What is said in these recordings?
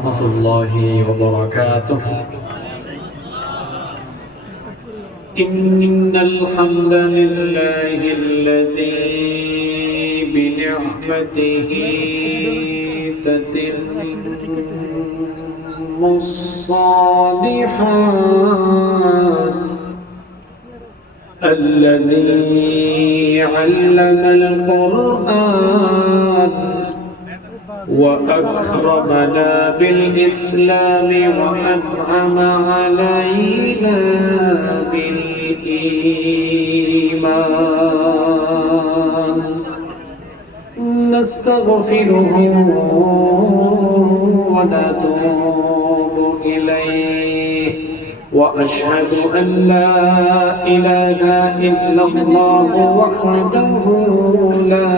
ورحمة الله وبركاته. إن الحمد لله الذي بنعمته تتم الصالحات، الذي علم القرآن وأكرمنا بالإسلام وأنعم علينا بالإيمان. نستغفره ونتوب إليه، وأشهد أن لا إله إلا الله وحده لا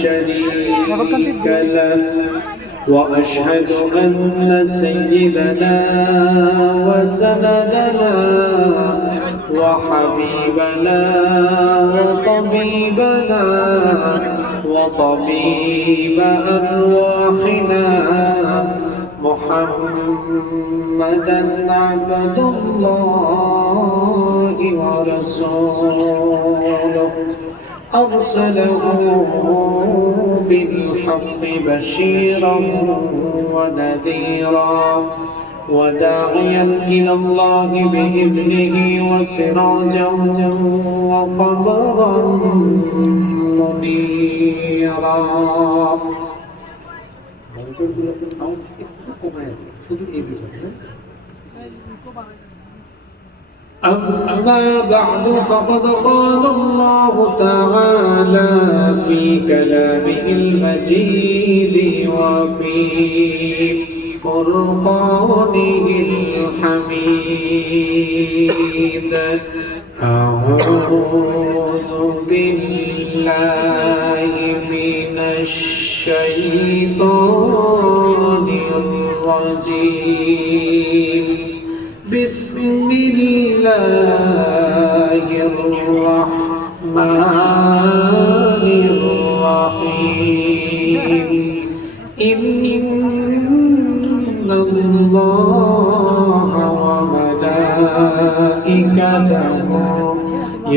شريك له، وأشهد أن سيدنا وسندنا وحبيبنا وطبيبنا وطبيب أرواحنا محمدًا عبد الله ورسوله، أرسله بالحق بشيرا ونذيرا وداعيا إلى الله بإذنه وسراجا وقمرا منيرا. أما بعد، فقد قال الله تعالى في كلامه المجيد وفي فرقانه الحميد: أعوذ بالله من الشيطان الرجيم. بسم الله الرحمن الرحيم. إن الله وملائكته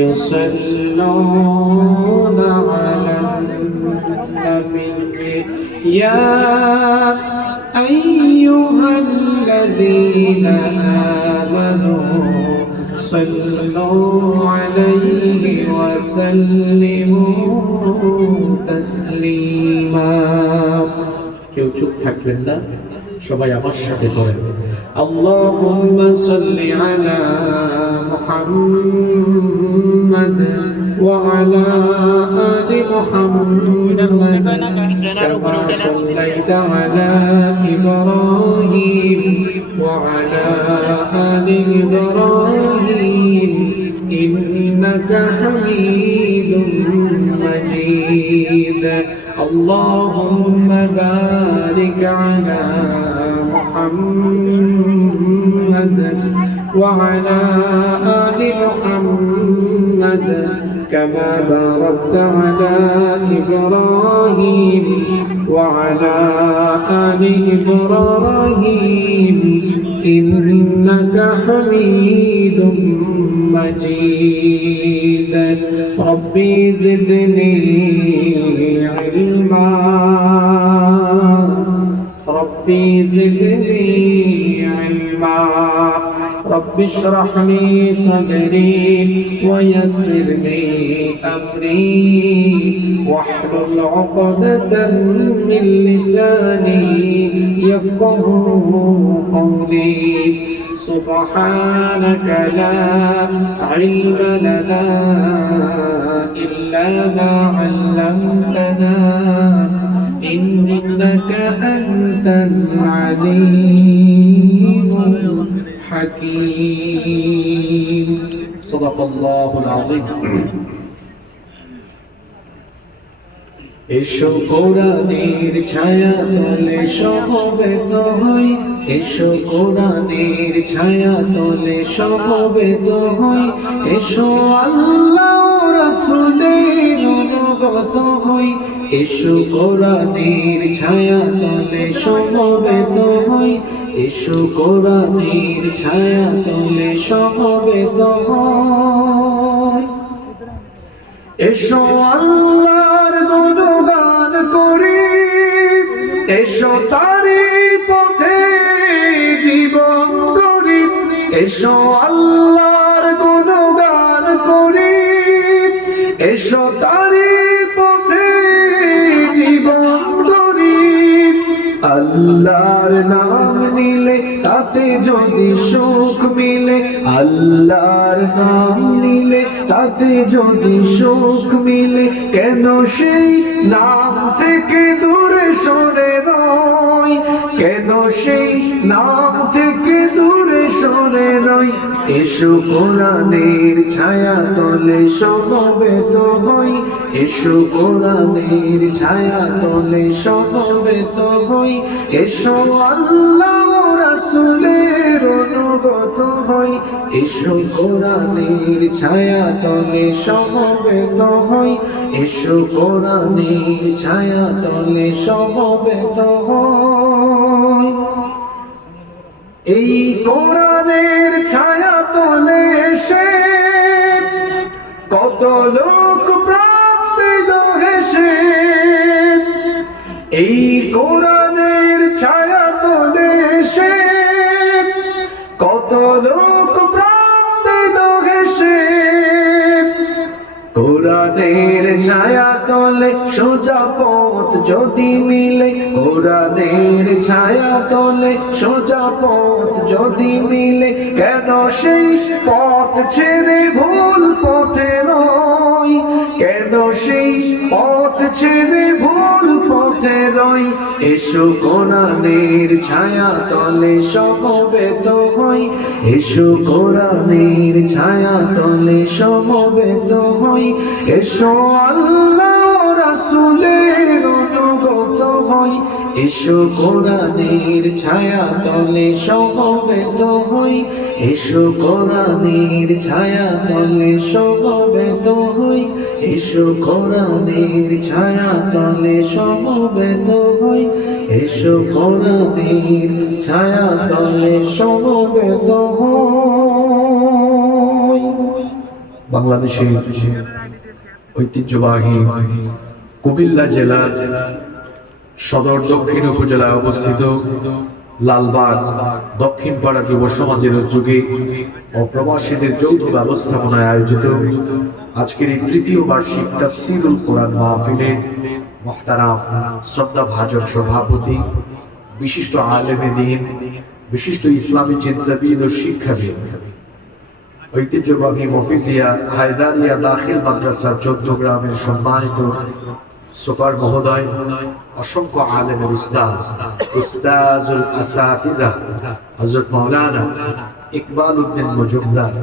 يصلون على النبي يا أيها الذين آمنوا صلوا عليه وسلموا تسليما. কেউ চুপ থাকবেন না, সবাই আমার সাথে পড়েন: আল্লাহুম্মা সাল্লি আলা মুহাম্মাদ ওয়া আলা আলি মুহাম্মাদ কামা সাল্লাইতা আলা ইব্রাহিম ওয়া আলা আলি ইব্রাহিম ইন্নাকা হামিদুম মাজিদ. اللهم بارك على محمد وعلى آل محمد كما باركت على إبراهيم وعلى آل إبراهيم إنك حميد مجيد. ربي زدني علما، ربي زدني علما. رب اشرح لي صدري ويسر لي أمري واحلل عقدة من لساني يفقه قولي. سبحانك لا علم لنا إلا ما علمتنا إنك أنت العليم الحكيم. صدق الله العظيم. এসো কোরআনের ছায়া তলে সমবেত হই, এসো কোরআনের ছায়া তলে সমবেত হই, এসো আল্লাহ রাসূলের অনুগত হই, এসো কোরআনের ছায়া তলে সমবেত হই। এসো কোরআনের ছায়া তলে সমবেত হই। এসো আল্লাহর গুণগান করি, এসো তারি পথে জীবন গড়ি। এসো আল্লাহর গুণগান করি, এসো তারি পথে জীবন গড়ি। আল্লাহর নাম নিলে তাতে যদি সুখ মিলে, আল্লাহর নাম নিলে তাতে যদি সুখ মিলে, কেন সেই নাম থেকে দূরে সরে রই, কেন সেই নাম থেকে দূরে সরে রই। এসো কোরআনের ছায়া তলে সমবেত হই, এসো কোরআনের ছায়া তলে সমবেত হই। এসো আল্লাহ রাসূলের অনুগত হই, এসো কোরআনের ছায়া তলে সমবেত হই। এসো কোরআনের ছায়া তলে সমবেত হই। এই কোরআনের ছায়া তলে এসে কত লোক প্রাণ দিল হেসে। এই কোরআনের ছায়া তলে এসে কত লোক প্রাণ দিল হেসে। কোরআনের ছায়া তলে সোজা পথ যদি মিলে, কোরআনের ছায়া তলে সোজা পথ যদি মিলে, কেন সেই পথ ছেড়ে ভুল পথে রই, কেন সেই পথ ছেড়ে ভুল পথে রই। এসো কোরআনের ছায়া তলে সমবেত হই, এসো কোরআনের ছায়া তলে সমবেত হই। এসো আল্লাহ রাসূলের অনুগত হই, এসো কোরআনের ছায়া তলে সমবেত হই। এসো কোরআনের ছায়া তলে সমবেত হই, এসো কোরআনের ছায়া তলে সমবেত হই। এসো কোরআনের ছায়া তলে সমবেত হই। বাংলাদেশের ঐতিহ্যবাহী কুমিল্লা জেলার সদর দক্ষিণ উপজেলায় অবস্থিত লালবাগ দক্ষিণ পাড়া যুব সমাজের উদ্যোগে ও প্রবাসীদের যৌথ ব্যবস্থাপনায় আয়োজিত আজকের এই তৃতীয় বার্ষিক তাফসীরুল কোরআন মাহফিলের মুহতারাম শ্রদ্ধাভাজন সভাপতি, বিশিষ্ট আলেমে দ্বীন, বিশিষ্ট ইসলামী চিন্তাবিদ ও শিক্ষাবিদ, ঐতিহ্যবাহী মফিজিয়া হায়দারিয়া দাখিল মাদ্রাসা চৌদ্দগ্রামের সম্মানিত সুপার মহোদয়, অসংখ্য আলেমের উস্তাদ, উস্তাজুল আসাতিজা হযরত মাওলানা ইকবাল উদ্দিন মজুমদার,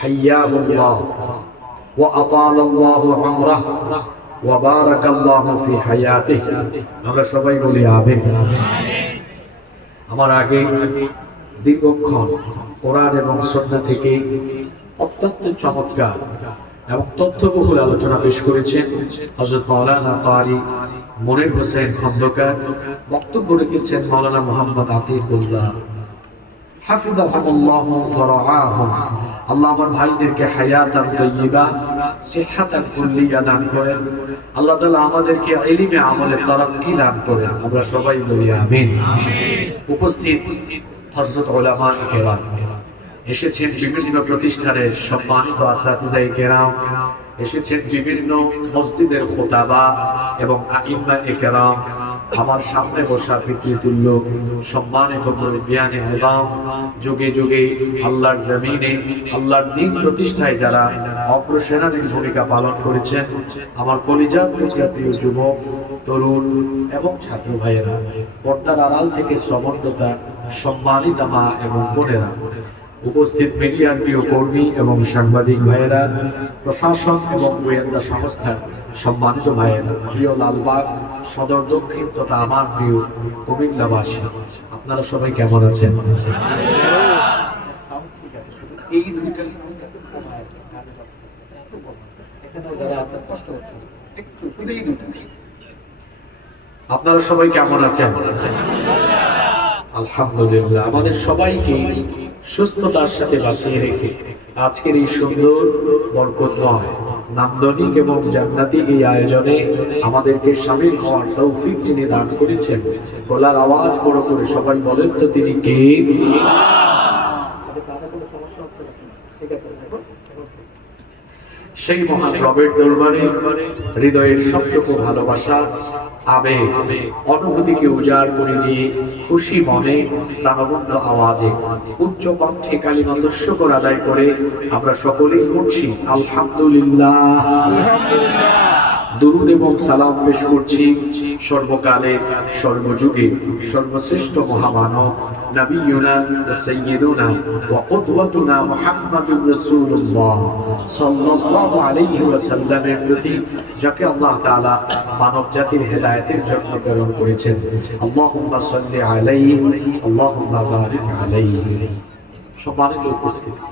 হাইয়াহুল্লাহ ওয়া আতালাল্লাহু উমরাহু ওয়া বারাকাল্লাহু ফি হায়াতিহি। আমরা সবাই বলি আমিন। আমার আগে দীর্ঘক্ষণ কোরআন এবং সুন্নাহ থেকে অত্যন্ত চমৎকার এবং তথ্যবহুল আলোচনা পেশ করেছেন হযরত মাওলানা কারি মনির হোসেন খন্দকার। বক্তব্য রেখেছেন মাওলানা মুহাম্মদ আতিকুল্লাহ হাফিজাহুল্লাহ ওয়া রাআহুম। আল্লাহ আমার ভাইদেরকে হায়াতান তাইয়্যিবা, সিহহাতান কুল্লিয়া দান করেন। আল্লাহ তাআলা আমাদেরকে ইলমে আমলে তারাক্কি দান করেন। আমরা সবাই বলি আমিন। উপস্থিত হযরত উলামায়ে কেরাম, এসেছেন বিভিন্ন প্রতিষ্ঠানের সম্মানিত আসাতিজায়ে কেরাম, এসেছেন বিভিন্ন মসজিদের খুতাবা এবং আইম্মায়ে কেরাম, আমার সামনে বসা পিতৃতুল্য সম্মানিত মুরব্বিয়ানে ইমাম, যুগে যুগে আল্লাহর জমিনে আল্লাহর দ্বীন প্রতিষ্ঠায় যারা অগ্রসেনানীর ভূমিকা পালন করেছেন, আমার কলিজার টুকরা প্রিয় যুবক, তরুণ এবং ছাত্র ভাইয়েরা, পর্দার আড়াল থেকে শ্রবণরতা সম্মানিতা মা এবং বোনেরা, উপস্থিত মিডিয়ার প্রিয় কর্মী এবং সাংবাদিক ভাইয়েরা, প্রশাসন এবং গোয়েন্দা সংস্থার সম্মানিত ভাইয়েরা, প্রিয় লালবাগ সদর দক্ষিণ তথা আমার প্রিয় কুমিল্লাবাসী, আপনারা সবাই কেমন আছেন? এই দুইটা আপনারা সবাই কেমন আছেন? আলহামদুলিল্লাহ আমাদের সবাইকে সুস্থতার সাথে বাঁচিয়ে রেখে আজকের এই সুন্দর বরকতময় নান্দনিক এবং জান্নাতি এই আয়োজনে আমাদেরকে শামিল হওয়ার তৌফিক যিনি দান করেছেন, গলার আওয়াজ বড় করে সবাই বলেন তো তিনি কে? সেই মহান রবের দরবারে হৃদয়ের সবটুকু ভালোবাসা আবেগ অনুভূতিকে উজাড় করে দিয়ে খুশি মনে প্রাণবন্ত আওয়াজে উচ্চ কণ্ঠে কালিমা শুকর আদায় করে আমরা সকলেই করছি আলহামদুলিল্লাহ। দুরূদ এবং সালাম পেশ করছি সর্বকালে সর্বযুগে সর্বশ্রেষ্ঠ মহামানব নবিয়ুনা সাইয়্যিদুনা ওয়া কুদওয়াতুনা মুহাম্মাদুর রাসূলুল্লাহ সাল্লাল্লাহু আলাইহি ওয়াসাল্লামের প্রতি, যাকে আল্লাহ তাআলা মানব জাতির হেদায়েতের জন্য প্রেরণ করেছেন। আল্লাহুম্মা সাল্লি আলাইহি আল্লাহুম্মা বারিক আলাইহি। সম্মানিত উপস্থিতি,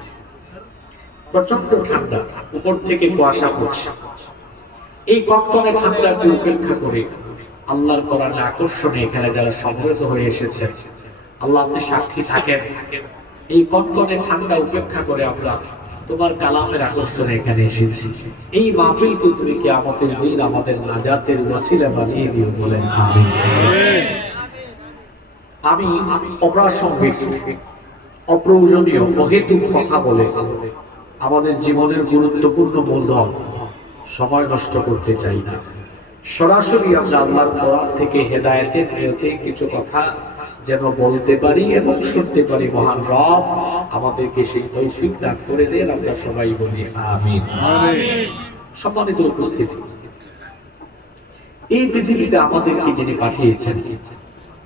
প্রচন্ড ঠান্ডা, উপর থেকে কুয়াশা পড়ছে। এই কনকনে ঠান্ডাকে উপেক্ষা করে আল্লাহর কোরআনের আকর্ষণে এখানে যারা সমবেত হয়ে এসেছে, আল্লাহ আপনি সাক্ষী থাকেন, এই কনকনে ঠান্ডা উপেক্ষা করে আমরা তোমার কালামের আকর্ষণে এখানে এসেছি। এই মাহফিলকে তুমি কিয়ামতের দিন আমাদের নাজাতের ওসিলা বানিয়ে দিও, বলেন আমিন। আমি অপ্রাসঙ্গিক অপ্রয়োজনীয় অহেতুক কথা বলে আমাদের জীবনের গুরুত্বপূর্ণ মূলধন সময় নষ্ট করতে চাই না। সরাসরি আমরা আল্লাহর কোরআন থেকে হেদায়েতের নিয়তে কিছু কথা যেন বলতে পারি এবং শুনতে পারি। মহান রব আমাদেরকে সেই তৌফিক দান করে দেন, আমরা সবাই বলি আমিন। সম্মানিত উপস্থিতি, এই পৃথিবীতে আমাদেরকে যিনি পাঠিয়েছেন,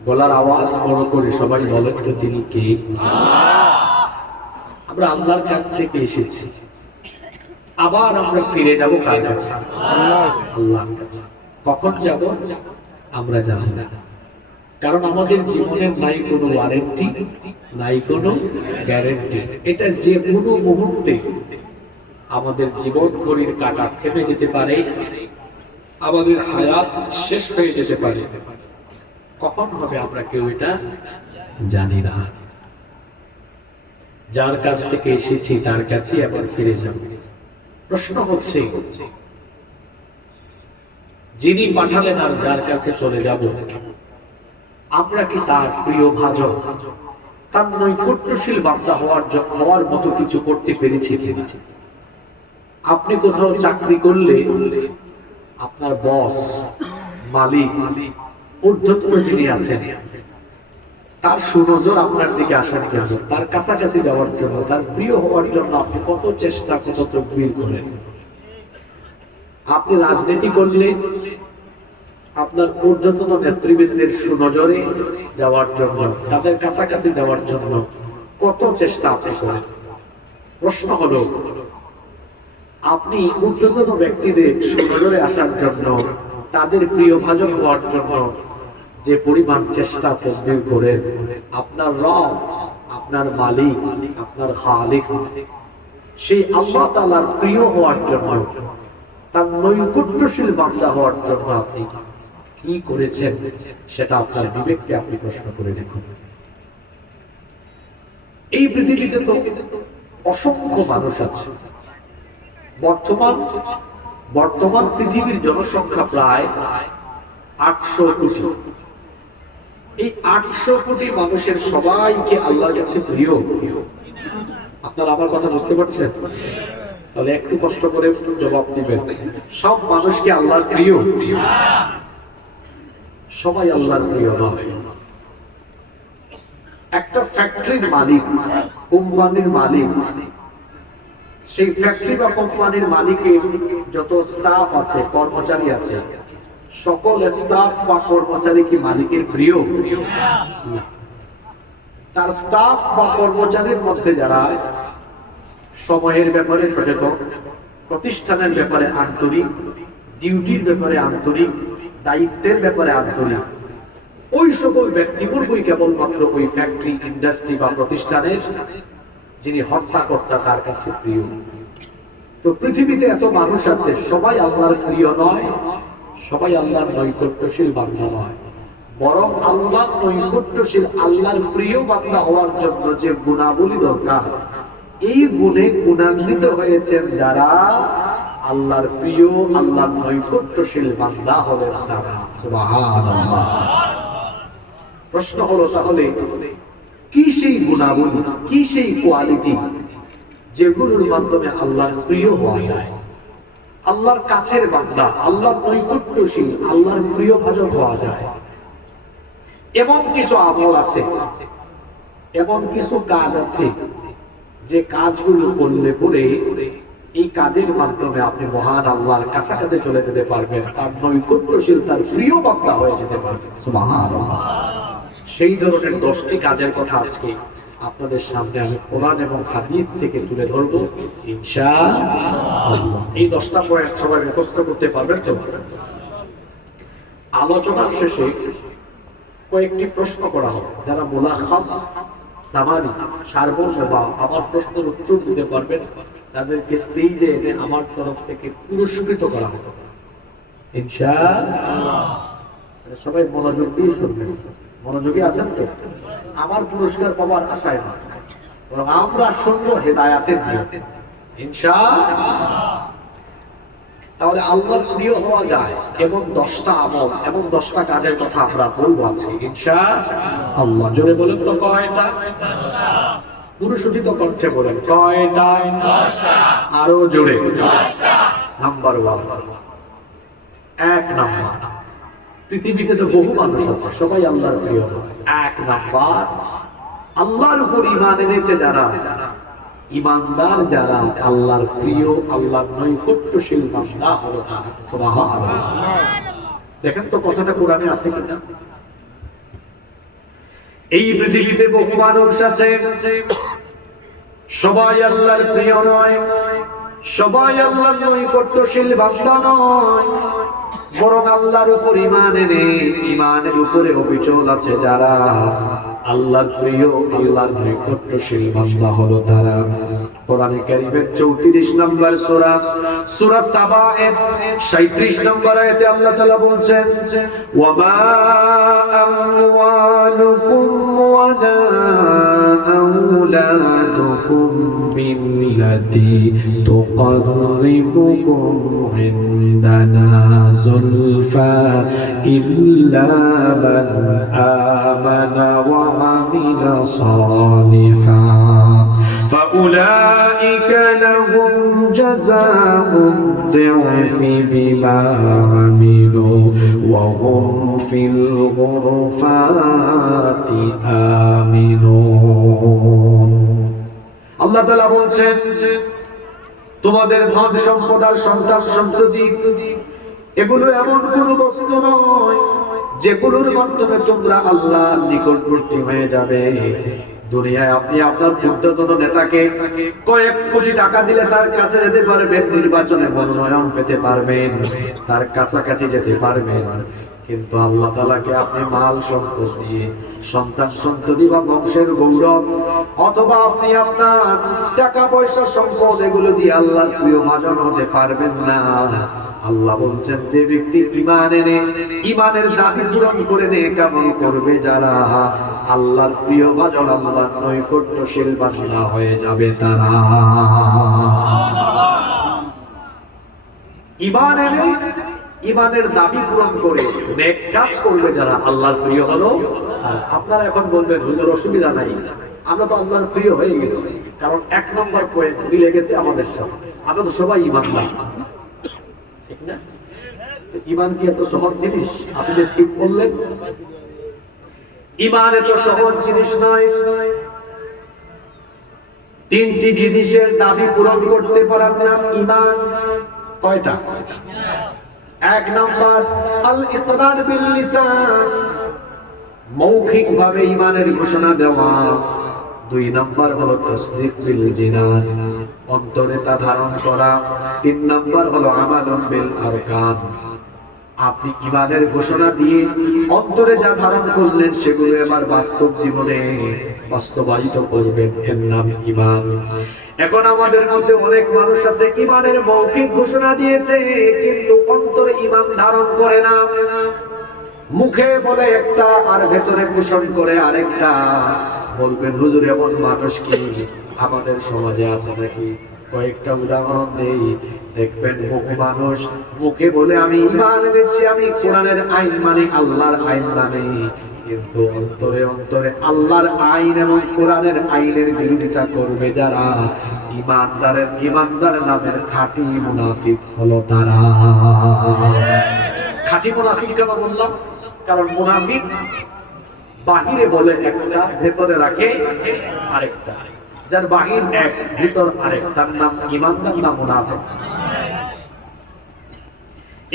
গলার আওয়াজ বড় করে সবাই বলেন তো তিনি কে? আমরা আল্লাহর কাছ থেকে এসেছি, আবার আমরা ফিরে যাব কার কাছে? আল্লাহর কাছে। কখন যাব আমরা জানি না, কারণ আমাদের জীবনের নাই কোনো ওয়ারেন্টি, নাই কোনো গ্যারেন্টি। এটা যে কোনো মুহূর্তে আমাদের জীবন ঘড়ির কাঁটা থেমে যেতে পারে, আমাদের হায়াত শেষ হয়ে যেতে পারে। কখন হবে আমরা কেউ এটা জানি না। যার কাছ থেকে এসেছি তার কাছে আবার ফিরে যাব। প্রশ্ন হচ্ছে, যিনি পাঠালেন আর যার কাছে চলে যাব, আমরা কি তার প্রিয় ভাজন, তার নৈকট্যশীল বান্দা হওয়ার মতো কিছু করতে পেরেছি? আপনি কোথাও চাকরি করলে আপনার বস, মালিক, ঊর্ধ্বতন যিনি আছেন, তার সুনজর আপনার দিকে আসার জন্য, তার কাছাকাছি যাওয়ার জন্য, তার প্রিয় হওয়ার জন্য আপনি কত চেষ্টা, কত তকবীর করেন। আপনি রাজনীতি করলে আপনার ঊর্ধ্বতন নেতৃবৃন্দের সুনজরে যাওয়ার জন্য, তাদের কাছাকাছি যাওয়ার জন্য কত চেষ্টা আপনি করেন। প্রশ্ন হলো, আপনি ঊর্ধ্বতন ব্যক্তিদের সুনজরে আসার জন্য, তাদের প্রিয় ভাজন হওয়ার জন্য যে পরিমাণ চেষ্টা তকবীর করেন, আপনার রব, আপনার মালিক, আপনার খালিক, সেই আল্লাহ তাআলার প্রিয় হওয়ার জন্য, তার নৈকট্যশীল বান্দা হওয়ার জন্য আপনি কি করেছেন, সেটা আপনার বিবেককে আপনি প্রশ্ন করে দেখুন। এই পৃথিবীতে তো অসংখ্য মানুষ আছে। বর্তমান পৃথিবীর জনসংখ্যা প্রায় 800 কোটি। এই 800 কোটি মানুষের সবাইকে আল্লাহর কাছে প্রিয়? আপনারা আমার কথা বুঝতে পারছেন? তাহলে একটু কষ্ট করে জবাব দিবেন। সব মানুষকে আল্লাহর প্রিয়? সবাই আল্লাহর প্রিয় নয়। একটা ফ্যাক্টরির মালিক, কোম্পানির মালিক, সেই ফ্যাক্টরি বা কোম্পানির মালিকের যত স্টাফ আছে, কর্মচারী আছে, সকল স্টাফ বা কর্মচারী কি মালিকের প্রিয়? না। তার স্টাফ বা কর্মচারীর মধ্যে যারা সময়ের ব্যাপারে সচেতন, প্রতিষ্ঠানের ব্যাপারে আন্তরিক, ডিউটির ব্যাপারে আন্তরিক, দায়িত্বের ব্যাপারে আন্তরিক, ওই সকল ব্যক্তিবর্গই কেবলমাত্র ওই ফ্যাক্টরি, ইন্ডাস্ট্রি বা প্রতিষ্ঠানের যিনি হর্তাকর্তা তার কাছে প্রিয়। তো পৃথিবীতে এত মানুষ আছে, সবাই আল্লাহর প্রিয় নয়, সবাই আল্লাহর নৈকট্যশীল বান্দা নয়। বরং আল্লাহ নৈকট্যশীল, আল্লাহর প্রিয় বান্দা হওয়ার জন্য যে গুণাবলী দরকার, এই গুণে গুণান্বিত হয়েছেন যারা আল্লাহর প্রিয়, আল্লাহর নৈকট্যশীল বান্দা হলেন তারা। সুবহানাল্লাহ। প্রশ্ন হলো তাহলে কি সেই গুণাবলী, কি সেই কোয়ালিটি যেগুলোর মাধ্যমে আল্লাহর প্রিয় হওয়া যায়, আল্লাহর কাছের বান্দা, আল্লাহর নৈকট্যশীল, আল্লাহর প্রিয় ভাজন হওয়া যায়? এমন কিছু আমল আছে, এমন কিছু কাজ আছে যে কাজগুলো করলে পরে এই কাজের মাধ্যমে আপনি মহান আল্লাহর কাছাকাছি চলে যেতে পারবেন, তার নৈকট্যশীল, তার প্রিয় বান্দা হয়ে যেতে পারবেন। সুবহানাল্লাহ। সেই ধরনের 10টি কাজের কথা আজকে আপনাদের সামনে আমি কোরআন এবং হাদিস থেকে তুলে ধরব ইনশাআল্লাহ। এই 10টা পয়েন্ট সবাই মুখস্থ করতে পারবেন তো? আলোচনার শেষে কয়েকটি প্রশ্ন করা হবে, যারা মুলাখাস সামারি সারবর্ণ বা আমার প্রশ্নের উত্তর দিতে পারবেন তাদেরকে স্টেজে এনে আমার তরফ থেকে পুরস্কৃত করা হতো ইনশাআল্লাহ। সবাই মনোযোগ দিয়ে শুনবেন। মনোযোগী আছেন তো? আমার পুরস্কার পাওয়ার আশায় না, বরং আমরা শুনবো হেদায়াতের নিয়তে ইনশাআল্লাহ। তাহলে আল্লাহর প্রিয় হওয়া যায় এমন 10টা আমল, এমন 10টা কাজের কথা আমরা বলবো আজকে ইনশাআল্লাহ। জোরে বলেন তো কয়টা? পুরুষোচিত কণ্ঠে বলেন কয়টা? 10টা। আরো জোরে। 10টা। Number 1, 1 number. পৃথিবীতে তো বহু মানুষ আছে, সবাই আল্লাহর প্রিয়। 1 নাম্বার, আল্লাহর উপর ঈমান এনেছে যারা, ঈমানদার যারা, আল্লাহর প্রিয়, আল্লাহর নৈকট্যশীল বান্দা হলো তারা। সুবহানাল্লাহ। দেখেন তো কথাটা কোরআনে আছে কিনা? এই পৃথিবীতে বহু মানুষ আছে, সবাই আল্লাহর প্রিয় নয়, সবাই আল্লাহর নৈকট্যশীল বান্দা নয়, বরং আল্লাহর উপর ঈমান এনে ঈমানের উপরে অবিচল আছে যারা, আল্লাহর প্রিয়, আল্লাহর নৈকট্যশীল বান্দা হলো তারা। কোরআনে কারীমের 34 নম্বর সূরা, সূরা সাবা এর 37 নম্বর আয়াতে আল্লাহ তাআলা বলছেন, ওয়া মা আমওয়ালুকুম ওয়ালা আওলাদুকুম বিল্লাতী তুকাররিবুকুম ইনদানা যুলফা ইল্লা মান আমানা ওয়া আমিলা সালিহান فأولئك لهم جزاء الضعف بما عملوا وهم في الغرفات آمنون। আল্লাহ তাআলা বলছেন, তোমাদের ধন সম্পদ আর সন্তান সন্ততি এগুলো এমন কোন বস্তু নয় যেগুলোর মাধ্যমে তোমরা আল্লাহর নিকটবর্তী হয়ে যাবে। দুনিয়ায় আপনি আপনার উদ্ধতন নেতাকে কয়েক কোটি টাকা দিলে তার কাছে যেতে পারবেন, নির্বাচনে মনোনয়ন পেতে পারবেন, তার কাছাকাছি যেতে পারবেন, কিন্তু আল্লাহ তাআলাকে আপনি মাল সম্পদ দিয়ে, সন্তান সন্ততি বা বংশের গৌরব, অথবা আপনি আপনার টাকা পয়সা সম্পদ এগুলো দিয়ে আল্লাহর প্রিয় ভাজন হতে পারবেন না। আল্লাহ বলছেন, যে ব্যক্তি ঈমান এনে ঈমানের দাবি পূরণ করে নেক আমল করবে যারা, আল্লাহর প্রিয় ভাজন, আল্লাহর নৈকট্যশীল বান্দা হয়ে যাবে তারা। ঈমান এনে ঈমানের দাবি পূরণ করে নেক কাজ করবে যারা, আল্লাহর প্রিয় হলো। আর আপনারা এখন বলবেন, হুজুর অসুবিধা নাই, আমরা তো আল্লাহর প্রিয় হয়ে গেছি, কারণ 1 নম্বর পয়েন্ট মিলে গেছে আমাদের সাথে, আমরা তো সবাই ঈমানদার, ঠিক না? ঈমান কি এত সহজ জিনিস? আপনি যে ঠিক বললেন, ঈমান এত সহজ জিনিস নয়। 3টি জিনিসের দাবি পূরণ করতে পারার নাম ঈমান। কয়টা? 1 নম্বর আল ইকরার বিল লিসান, মৌখিক ভাবে ঈমানের ঘোষণা দেওয়া। 2 নম্বর হলো তাসদীক বিল জিনান, অন্তরে তা ধারণ করা। 3 নম্বর হলো আমালুন বিল আরকান, আপনি ঈমানের ঘোষণা দিয়ে অন্তরে যা ধারণ করলেন সেগুলো এবার বাস্তব জীবনে বাস্তবায়িত করবেন, এর নাম ঈমান। এখন আমাদের মধ্যে অনেক মানুষ আছে ঈমানের মৌখিক ঘোষণা দিয়েছে, কিন্তু অন্তরে ঈমান ধারণ করে না। মুখে বলে একটা আর ভেতরে পোষণ করে আরেকটা। বলবেন হুজুর এমন মানুষ কি আমাদের সমাজে আছে নাকি? কয়েকটা উদাহরণ দেই। দেখবেন বহু মানুষ মুখে বলে আমি ঈমান এনেছি, আমি কোরআনের আইন মানি, আল্লাহর আইন মানি, কিন্তু অন্তরে অন্তরে আল্লাহর আইন এবং কোরআনের আইনের বিরোধিতা করবে যারা, ইমানদার নামের খাঁটি মুনাফিক হলো তারা। খাঁটি মুনাফিক কেন বললাম? কারণ মুনাফিক বাহিরে বলে একটা, ভেতরে রাখে আরেকটা। যার বাহির এক, ভিতর আরেক, তার নাম ইমানদার, নাম মুনাফিক।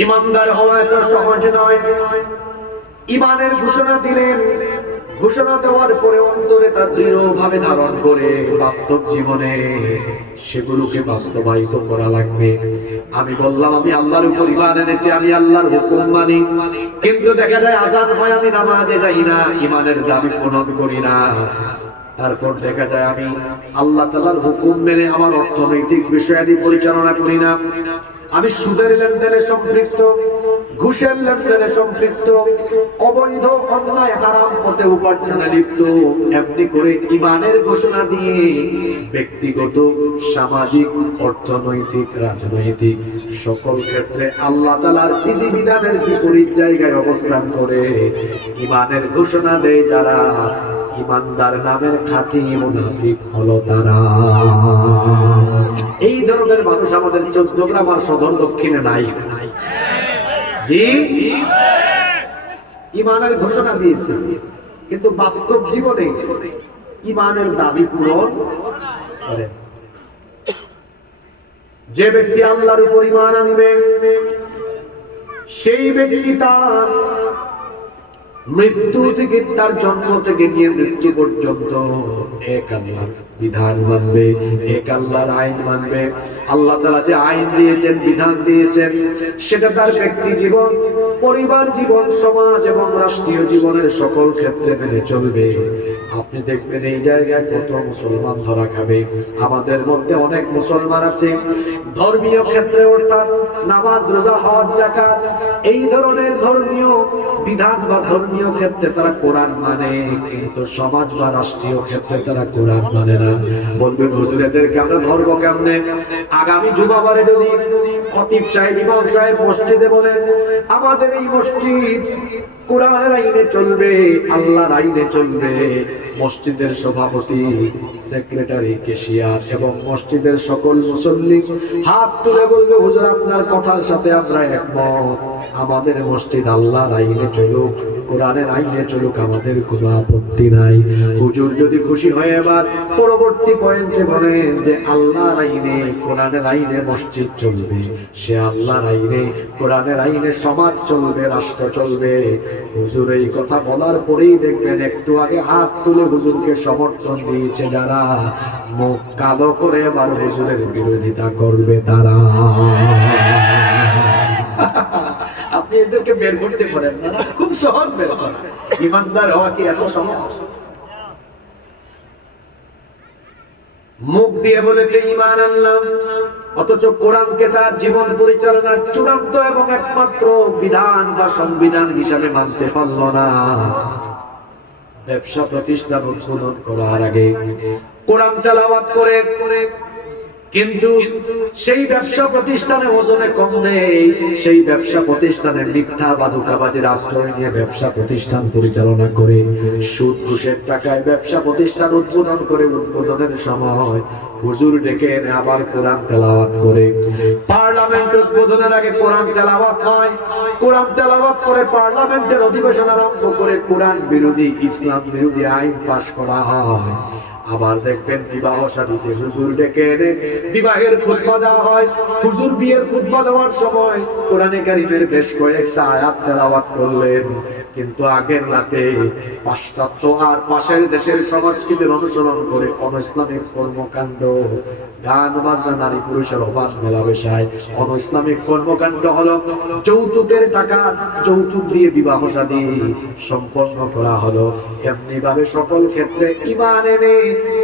ইমানদার হওয়া এত সহজ নয়। ইমানের ঘোষণা দিলেন, ঘোষণা দেওয়ার পরে অন্তরে তা দৃঢ়ভাবে ধারণ করে বাস্তব জীবনে সেগুলোকে বাস্তবায়িত করা লাগবে। আমি বললাম আমি আল্লাহর উপর ঈমান এনেছি, আমি আল্লাহর হুকুম মানি, কিন্তু দেখা যায় আযান হয় আমি নামাজে যাই না, ঈমানের দাবি পূরণ করি না। তারপর দেখা যায় আমি আল্লাহ তাআলার হুকুম মেনে আমার অর্থনৈতিক বিষয়াদি পরিচালনা করি না, আমি সুদের লেনদেনে সম্পৃক্ত, ঘুষের লেনদেনে সম্পৃক্ত, অবৈধ অন্যায় হারাম পথে উপার্জনে লিপ্ত। এমনি করে ঈমানের ঘোষণা দিয়ে ব্যক্তিগত, সামাজিক, অর্থনৈতিক, রাজনৈতিক সকল ক্ষেত্রে আল্লাহ তাআলার বিধিবিধানের বিপরীত জায়গায় অবস্থান করে ঈমানের ঘোষণা দেয় যারা, ইমানদার নামের খাঁটি মুনাফিক হলো তারা। এই ধরনের মানুষ আমাদের 14 গ্রাম আর সদর দক্ষিণে নাই। জি, ইমানের ঘোষণা দিয়েছে কিন্তু বাস্তব জীবনে ইমানের দাবি পূরণ করে। যে ব্যক্তি আল্লাহর উপর ঈমান আনবে সেই ব্যক্তি তার মৃত্যু থেকে, তার জন্ম থেকে নিয়ে মৃত্যু পর্যন্ত এক আল্লাহর বিধান মানবে, এক আল্লাহর আইন মানবে। আল্লাহ তাআলা যে আইন দিয়েছেন, বিধান দিয়েছেন, সেটা তার ব্যক্তি জীবন, পরিবার জীবন, সমাজ এবং রাষ্ট্রীয় জীবনের সকল ক্ষেত্রে মেনে চলবে। আপনি দেখবেন এই জায়গায় কত মুসলমান ধরা খাবে। আমাদের মধ্যে অনেক মুসলমান আছে ধর্মীয় ক্ষেত্রে, অর্থাৎ নামাজ, রোজা, হজ, যাকাত, এই ধরনের ধর্মীয় বিধান বা ধর্মীয় ক্ষেত্রে তারা কোরআন মানে, কিন্তু সমাজ বা রাষ্ট্রীয় ক্ষেত্রে তারা কোরআন মানে না। বলবেন হুজুর এদেরকে আমরা ধর্ম কেমনে? আগামী জুমাবারে যদি খতিব সাহেব, ইমাম সাহেব মসজিদে বলেন আমাদের এই মসজিদ কোরআনের আইনে চলবে, আল্লাহর আইনে চলবে, মসজিদের সভাপতি, সেক্রেটারি, ক্যাশিয়ার এবং মসজিদের সকল মুসল্লি হাত তুলে বলবে হুজুর আপনার কথার সাথে আমরা একমত, আমাদের মসজিদ আল্লাহর আইনে চলুক, কোরআনের আইনে চলুক, আমাদের কোনো আপত্তি নাই। হুজুর যদি খুশি হয়ে এবার পরবর্তী পয়েন্টে বলেন যে আল্লাহর আইনে, কোরআনের আইনে মসজিদ চলবে, সে আল্লাহর আইনে, কোরআনের আইনে সমাজ চলবে, রাষ্ট্র চলবে, হুজুর এই কথা বলার পরেই দেখবেন একটু আগে হাত তুলে হুজুরকে সমর্থন দিয়েছে যারা, মুখ কালো করে এবার হুজুরের বিরোধিতা করবে তারা। আপনি এদেরকে বের করতে পারেন না, খুব সহজ বের করা। ইমানদার হওয়া কি এত সহজ? মুখ দিয়ে বলেছে ঈমান আনলাম, অথচ কোরআনকে তার জীবন পরিচালনার চূড়ান্ত এবং একমাত্র বিধান বা সংবিধান হিসাবে মানতে পারল না। ব্যবসা প্রতিষ্ঠান উদ্বোধন করার আগে কোরআন তেলাওয়াত করে, কিন্তু সেই ব্যবসা প্রতিষ্ঠানে ওজনে কম নেই, সেই ব্যবসা প্রতিষ্ঠানে মিথ্যা বা ধোঁকাবাজির আশ্রয় নিয়ে ব্যবসা প্রতিষ্ঠান পরিচালনা করে, সুদ ঘুষের টাকায় ব্যবসা প্রতিষ্ঠান উদ্বোধন করে, উদ্বোধনের সময় হুজুর ডেকে এনে আবার কোরআন তেলাওয়াত করে। পার্লামেন্ট উদ্বোধনের আগে কোরআন তেলাওয়াত হয়, কোরআন তেলাওয়াত করে পার্লামেন্টের অধিবেশন আরম্ভ করে কোরআন বিরোধী, ইসলাম বিরোধী আইন পাশ করা হয়। আবার দেখবেন বিবাহ শাদীতে হুজুর ডেকে এনে বিবাহের খুতবা দেওয়া হয়। হুজুর বিয়ের খুতবা দেওয়ার সময় কোরআনে কারীমের বেশ কয়েকটা আয়াত তেলাওয়াত করলেন, কিন্তু আগের রাতে পাশ্চাত্য আর পাশের দেশের সংস্কৃতির অনুসরণ করে অনইসলামিক কর্মকাণ্ড, গান বাজনা, নারী পুরুষের অবাধ মেলামেশায় অনইসলামিক কর্মকাণ্ড হলো যৌতুকের টাকা, যৌতুক দিয়ে বিবাহ শাদী সম্পন্ন করা হলো। এমনি ভাবে সকল ক্ষেত্রে ঈমান এনে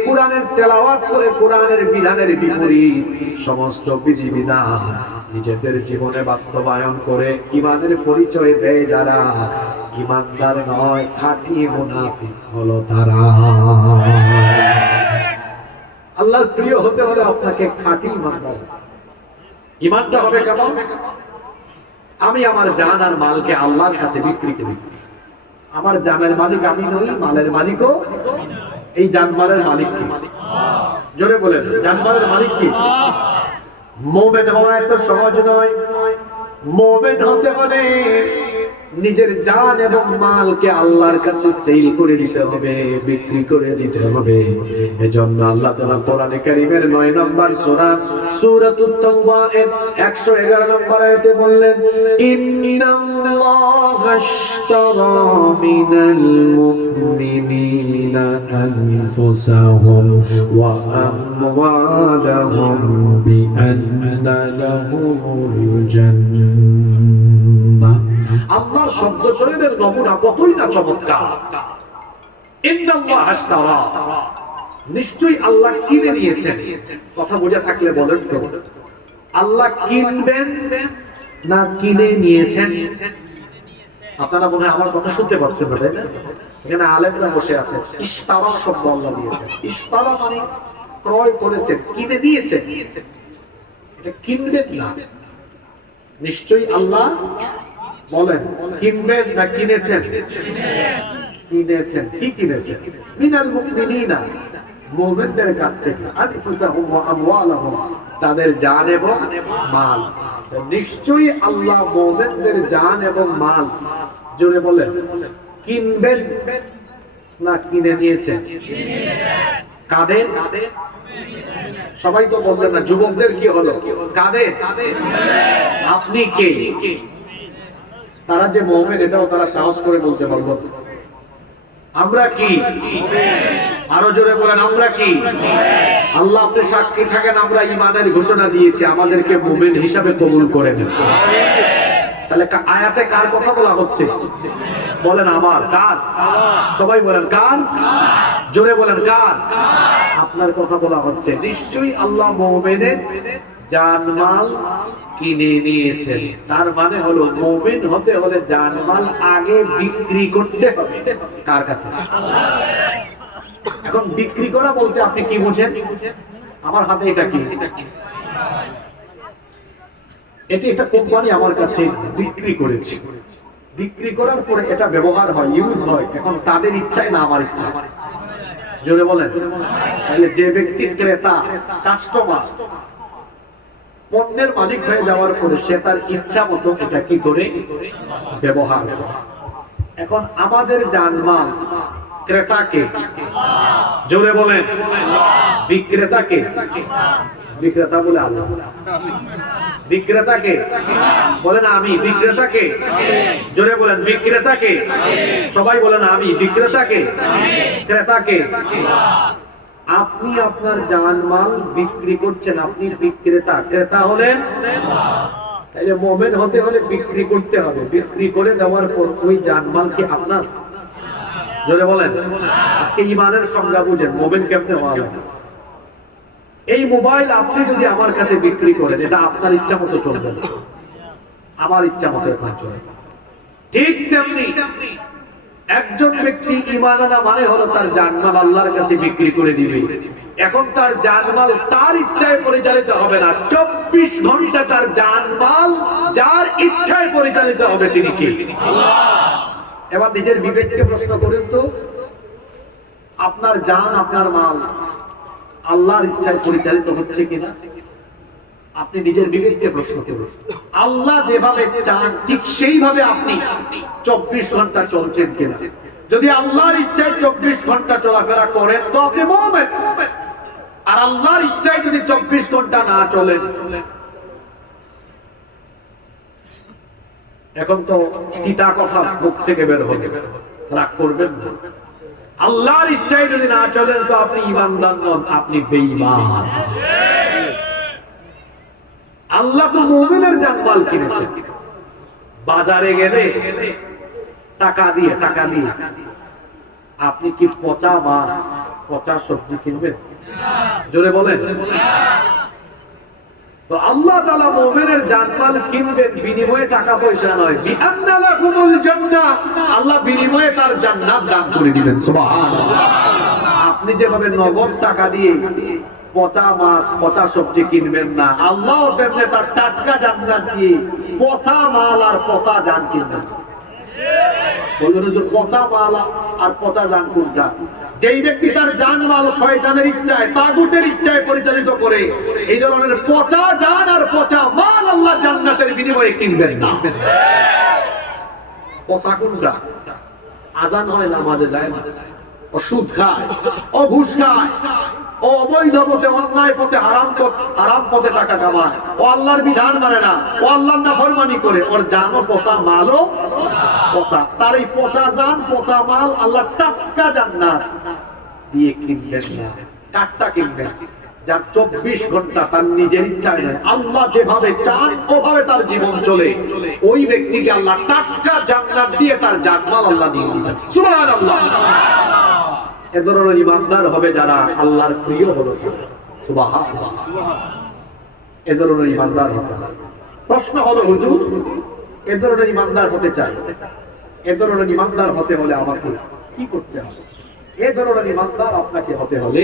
কোরআনের তেলাওয়াত করে কোরআনের বিধানের বিপরীত সমস্ত বিধিবিধান নিজেদের জীবনে বাস্তবায়ন করে ঈমানের পরিচয় দেয় যারা, ইমানদার নয়, খাঁটি মুনাফিক হলো তারা। আল্লাহর প্রিয় হতে হলে আপনাকে খাঁটি ইমানদার, ইমানটা হবে কেমন? আমি আমার জান আর মালকে আল্লাহর কাছে বিক্রি করি। আমার জানের মালিক আমি নই, মালের মালিকও। এই জানমালের মালিক কি? জোরে বলেন, জানমালের মালিক কি? মুমিন হওয়া এত সহজ নয়। মুমিন হতে হলে নিজের জান এবং মালকে আল্লাহর কাছে সেল করে দিতে হবে, বিক্রি করে দিতে হবে। এজন্য আল্লাহ তাআলা কোরআনে কারীমের 9 নম্বর সূরা সূরাতুত তাওবা এর 111 নম্বর আয়াতে বললেন, ইন্নাল্লাহা আশতারা মিনাল মুমিনিনা আনফুসাহুম ওয়া আমওয়ালাহুম বিআন্না লাহুমুল জান্নাহ। আল্লাহর শব্দ শরীরের নমুনা কতই না চমৎকার। ইন্নাল্লাহা আশতারা, নিশ্চয়ই আল্লাহ কিনে নিয়েছেন। কথা বোঝা থাকলে বলেন তো, আল্লাহ কিনবেন না কিনে নিয়েছেন? আপনারা মনে হয় আমার কথা শুনতে পাচ্ছেন না, তাই না? এখানে আলেমরা বসে আছেন। ইশতারা শব্দ আল্লাহ দিয়েছেন। ইশতারা মানে ক্রয় করেছেন, কিনে নিয়েছেন। এটা কিনবেন না, নিশ্চয়ই আল্লাহ বলেন কিনবেন না কিনেছেন? কিনেছেন। কি কিনেছেন? মিনাল মুমিনিনা, মুমিনদের কাছ থেকে, আনফুসাহুম ওয়া আমওয়ালাহুম, তাদের জান এবং মাল। নিশ্চয়ই আল্লাহ মুমিনদের জান এবং মাল, জোরে বলেন, কিনবেন না কিনে নিয়েছেন? কাদের? সবাই তো বললেন না। যুবকদের কি হলো? কাদের? আপনি কে? তারা যে মুমিন এটাও তারা সাহস করে বলতে পারলো। আমরা কি? আরো জোরে বলেন, আমরা কি? আল্লাহ আপনি সাক্ষী থাকেন, আমরা ঈমানের ঘোষণা দিয়েছি, আমাদেরকে মুমিন হিসাবে কবুল করে নেন। তাহলে আয়াতে কার কথা বলা হচ্ছে? বলেন আমার। কার? সবাই বলেন কার? জোরে বলেন কার? আপনার কথা বলা হচ্ছে। নিশ্চয়ই আল্লাহ মুমিনের জানমাল কিনে নিয়েছেন। তার মানে হলো মুমিন হতে হলে জানমাল আগে বিক্রি করতে হবে। কার কাছে? এখন বিক্রি করা বলতে আপনি কি বুঝেন? আমার হাতে এটা কি? এটি একটা কোম্পানি আমার কাছে বিক্রি করেছে। বিক্রি করার পরে এটা ব্যবহার হয়, ইউজ হয়। এখন তাদের ইচ্ছায় না আমার ইচ্ছা। জোরে বলেন। তাহলে যে ব্যক্তি ক্রেতা, কাস্টমার, পণ্যের মালিক হয়ে যাওয়ার পরে সে তার ইচ্ছা মতো এটা কি করে ব্যবহার। এখন আমাদের জানমাল ক্রেতাকে, জোরে বলেন, বিক্রেতাকে? বিক্রেতা বলে আল্লাহ। বিক্রেতাকে বলেন আমি। বিক্রেতাকে? জোরে বলেন বিক্রেতাকে। সবাই বলেন আমি। বিক্রেতাকে? ক্রেতাকে? আপনি আপনার জানমাল বিক্রি করছেন, আপনি বিক্রেতা। ক্রেতা হলেন। তাহলে মুমিন হতে হলে বিক্রি করতে হবে। বিক্রি করে দেওয়ার পর ওই জানমাল কি আপনার? জোরে বলেন। আজকে ঈমানের সংজ্ঞা বুঝেন, মুমিন কেমনে হওয়া লাগে। এই মোবাইল আপনি যদি আমার কাছে বিক্রি করেন, এটা আপনার ইচ্ছা মতো চলবে, আমার ইচ্ছা মতো এখন চলবে। ঠিক তেমনি একজন ব্যক্তি ঈমান আনা মানে হলো তার জানমাল আল্লাহর কাছে বিক্রি করে দিবে। এখন তার জানমাল তার ইচ্ছায় পরিচালিত হবে না। 24 ঘন্টা তার জানমাল যার ইচ্ছায় পরিচালিত হবে। তিনি কে? আল্লাহ। এবার নিজের বিবেককে প্রশ্ন করেন তো, আপনার জান, আপনার মাল আল্লাহর ইচ্ছায় পরিচালিত হচ্ছে কিনা? আপনি নিজের বিবেককে প্রশ্ন করুন। আল্লাহ যেভাবে চান ঠিক সেইভাবে আপনি 24 ঘন্টা চলছেন কিনা? যদি আল্লাহর ইচ্ছায় 24 ঘন্টা চলাফেরা করেন তো আপনি মুমিন। আর আল্লাহর ইচ্ছায় যদি 24 ঘন্টা না চলেন, এখন তো তিতা কথা মুখ থেকে বের হবে, রাগ করবেন না। আল্লাহর ইচ্ছায় যদি না চলেন তো আপনি ঈমানদার নন, আপনি বেঈমান। আল্লাহ তো মুমিনের জানমাল কিনেছেন। বাজারে গেলে টাকা দিয়ে আপনি কি পচা মাছ, পচা সবজি কিনবেন? জোরে বলেন। তো আল্লাহ তাআলা মুমিনের জানমাল কিনবেন বিনিময়ে টাকা পয়সা নয়, বিআন্না লাকুমুল জান্নাহ, আল্লাহ বিনিময়ে তার জান্নাত দান করে দিবেন। সুবহানাল্লাহ। আপনি যেভাবে নগদ টাকা দিয়ে পচা মাছ পচা সবজি কিনবেন না, আল্লাহ তেমনি তার টাটকা জান্নাত দিয়ে পচা মাল আর পচা জান কিনবেন। বলবেন যে পচা মাল আর পচা জান কোনটা? যেই ব্যক্তি তার জানমাল শয়তানের ইচ্ছায় তাগুতের ইচ্ছায় পরিচালিত করে, এই ধরনের পচা জান আর পচা মাল আল্লাহ জান্নাতের বিনিময়ে কিনবেন না। পচা কোনটা? আজান হয় না, আমাদের দেয় না, ও সুদ খায়, ও ঘুষ খায়, ও অবৈধ পথে অন্যায় পথে হারাম পথে টাকা কামায়, ও আল্লাহর বিধান মানে না, ও আল্লাহর নাফরমানি করে, ওর জানও পচা মালও পচা। তার এই পচা জান পচা মাল আল্লাহ টাটকা জান্নাত দিয়ে কিনবেন না, টাটকা কিনবেন। যার 24 ঘন্টা তার নিজের ইচ্ছায় নয়, আল্লাহ যেভাবে চান ওভাবে তার জীবন চলে, ওই ব্যক্তিকে আল্লাহ টাটকা জান্নাত দিয়ে তার জানমাল আল্লাহ দিয়ে দিবেন। সুবহানাল্লাহ। এ ধরনের ইমানদার হবে যারা আল্লাহর প্রিয় হবে। সুবহানাল্লাহ। এ ধরনের ইমানদার হবে। প্রশ্ন হলো, হুজুর এ ধরনের ইমানদার হতে চাই, এ ধরনের ইমানদার হতে হলে আমাকে কি করতে হবে? এ ধরনের ইমানদার আপনাকে হতে হলে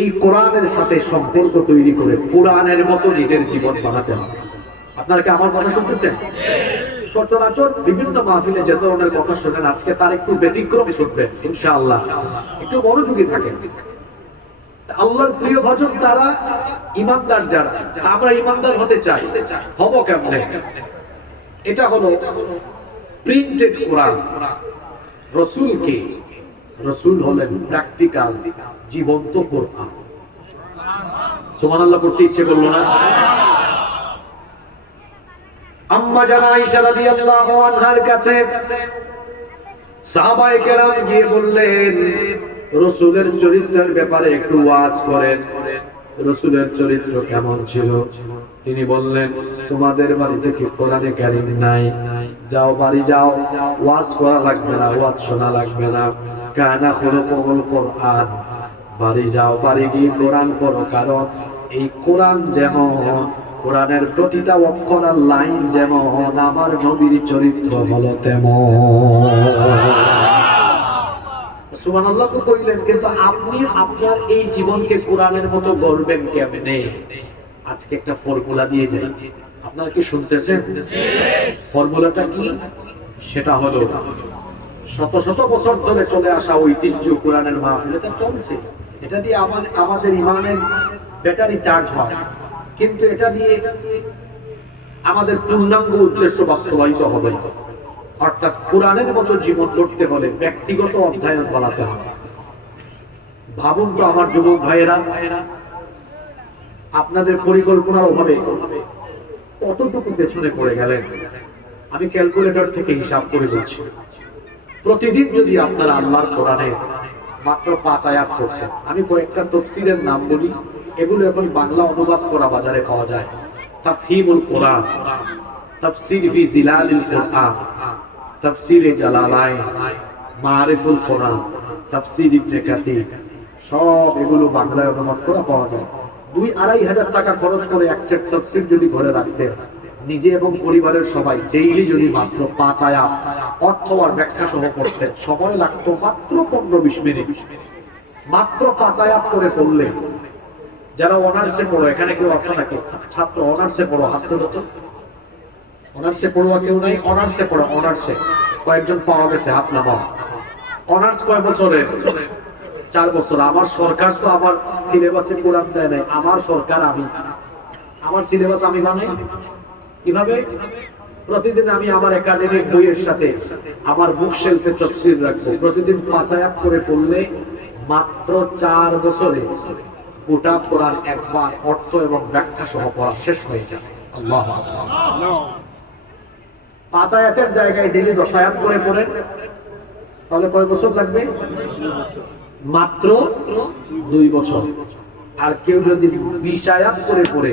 এই কোরআনের সাথে সম্পর্ক তৈরি করে কোরআনের মতো নিজের জীবন বানাতে হবে। আপনারা কি আমার কথা শুনতেছেন? সচরাচর বিভিন্ন মাহফিলে যে ধরনের কথা শোনেন, আজকে তার একটু ব্যতিক্রমী শুনবেন ইনশাআল্লাহ। একটু মনোযোগী থাকেন। আল্লাহর প্রিয় ভাজন তারা ইমানদার যারা, আমরা ইমানদার হতে চাই, হব কেমনে? এটা হলো প্রিন্টেড কোরআন। রাসূল কে? রাসূল হলেন প্র্যাকটিক্যাল জীবন্ত কোরআন। সুবহানাল্লাহ পড়তে ইচ্ছে করলো না? আম্মা জানা আয়েশা রাদিয়াল্লাহু আনহার কাছে সাহাবায়ে কেরাম গিয়ে বললেন, রাসূলের চরিত্রের ব্যাপারে একটু ওয়াজ করেন, রাসূলের চরিত্র কেমন ছিল? তিনি বললেন, তোমাদের বাড়িতে কি কোরআনে কারীম নাই? যাও বাড়ি যাও, ওয়াজ করা লাগবে না, ওয়াজ শোনা লাগবে না, কানা খুলুকুল কোরআন। বাড়ি যাও, বাড়ি গিয়ে কোরআন পড়ো, কারণ এই কোরআন যেমন, কোরআনের প্রতিটা অক্ষর আর লাইন যেমন, আমার নবীর চরিত্র হলো তেমন। সুবহানাল্লাহ তো কইলেন, কিন্তু আপনি আপনার এই জীবনকে কোরআনের মতো গড়বেন কেমনে? আজকে একটা ফর্মুলা দিয়ে যাই, আপনারা কি শুনতেছেন? ফর্মুলাটা কি? সেটা হলো শত শত বছর ধরে চলে আসা ঐতিহ্য কোরআনের মাহফিল, এটা চলছে। এটা দিয়ে আমাদের ইমানের ব্যাটারি চার্জ হয়, কিন্তু এটা দিয়ে আমাদের পূর্ণাঙ্গ উদ্দেশ্য বাস্তবায়িত হবে। অর্থাৎ কোরআনের মতো জীবন গড়তে হলে ব্যক্তিগত অধ্যয়ন বাড়াতে হবে। ভাবুন তো আমার যুবক ভাইয়েরা, আপনাদের পরিকল্পনার অভাবে কতটুকু পেছনে পড়ে গেলেন। আমি ক্যালকুলেটর থেকে হিসাব করে বলছি, প্রতিদিন যদি আপনারা আল্লাহর কোরআনে মাত্র 5 আয়াত পড়তেন। আমি কয়েকটা তাফসীরের নাম বলি, এগুলো এখন বাংলা অনুবাদ করা বাজারে পাওয়া যায়। তাফহিমুল কোরআন, তাফসীর ফি জিলালিল কোরআন, তাফসীরে জালালাইন, মারিফুল কোরআন, তাফসীর ইবনে কাসির, সব এগুলো বাংলায় অনুবাদ করা পাওয়া যায়। 2-2.5 হাজার টাকা খরচ করে এক সেট তাফসীর যদি ঘরে রাখতেন, নিজে এবং পরিবারের সবাই ডেইলি যদি মাত্র 5 আয়াত অর্থ আর ব্যাখ্যা সহ পড়তেন, সময় লাগতো মাত্র 15-20 মিনিট। মাত্র 5 আয়াত করে পড়লে, যারা অনার্সে পড়ো, এখানে কেউ আছে নাকি ছাত্র অনার্সে পড়ো? হাত তোলো তো। অনার্সে পড়ুয়া কেউ নাই? অনার্সে পড়ো, অনার্সে কয়েকজন পাওয়া গেছে, হাত নামাও। অনার্স কয় বছরের? 4 বছর। আমার সরকার তো আমার সিলেবাসে কোরআন দেয় নাই, আমার সরকার আমি, আমার সিলেবাস আমি বানাই। কিভাবে? প্রতিদিন আমি আমার একাডেমিক বইয়ের সাথে আমার বুক শেলফে তাফসীর রাখবো। প্রতিদিন 5 আয়াত করে পড়লে মাত্র 4 বছরে গোটা কোরআন একবার অর্থ এবং ব্যাখ্যা সহ পড়া শেষ হয়ে যায়। আল্লাহু আকবার। 5 আয়াতের জায়গায় ডেইলি 10 আয়াত করে পড়েন, তাহলে কয় বছর লাগবে? মাত্র 2 বছর। আর কেউ যদি 20 আয়াত করে পড়ে,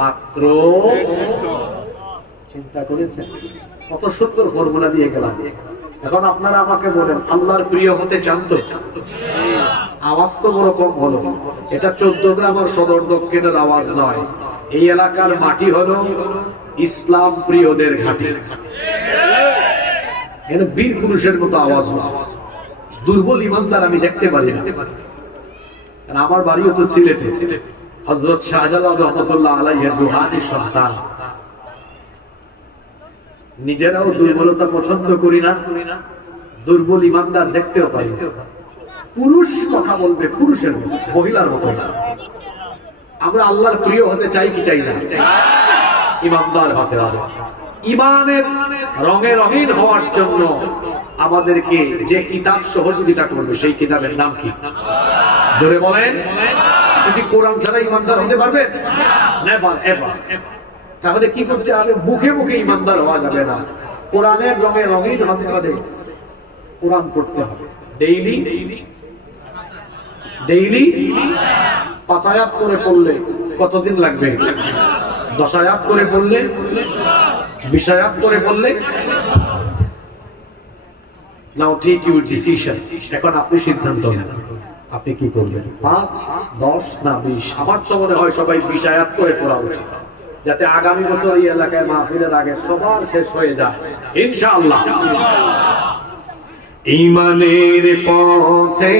মাত্র, চিন্তা করেছেন কত সুন্দর ফর্মুলা দিয়ে গেলাম। এখন আপনারা আমাকে বলেন, আল্লাহর প্রিয় হতে চান তো? আওয়াজ তো বড় কম হলো। এটা 14 গ্রাম আর সদর দক্ষিণের আওয়াজ নয়, এই এলাকার মাটি হলো ইসলাম প্রিয়দের ঘাঁটি। এর বীর পুরুষের মতো আওয়াজ না। দুর্বল ইমানদার আমি দেখতে পারি না। আমার বাড়িও তো সিলেটে। হযরত শাহজালাল রহমাতুল্লাহ আলাইহির রুহানি সন্তান। নিজেরাও দুর্বলতা পছন্দ করি না, দুর্বল ইমানদার দেখতেও পাই। পুরুষ কথা বলবে পুরুষের মতো, মহিলার মতো না। আমরা আল্লাহর প্রিয় হতে চাই কি চাই না? ইমানদার হতে হবে। ইমানের রঙে রঙিন হওয়ার জন্য আমাদেরকে যে কিতাব সহযোগিতা করবে সেই কিতাবের নাম কি? জোরে বলেন। যদি কোরআন ছাড়া ইমানদার হতে পারবেন? Never ever. তাহলে কি করতে হবে? মুখে মুখে ইমানদার হওয়া যাবে না, কোরআনের রঙে রঙিন হতে হবে। কোরআন পড়তে হবে ডেইলি। 5 আয়াত করে পড়লে কতদিন লাগবে? 10 আয়াত করে পড়লে, 20 আয়াত করে পড়লে। নাও টেক ইউর ডিসিশন। এখন আপনি সিদ্ধান্ত নেন, আপনি কি করবেন? 5, 10 না 20? আমার তো মনে হয় সবাই 20 আয়াত করে পড়া উচিত, যাতে আগামী বছর এই এলাকায় মাহফিলের আগে সবার শেষ হয়ে যায় ইনশাআল্লাহ। ঈমানের পথে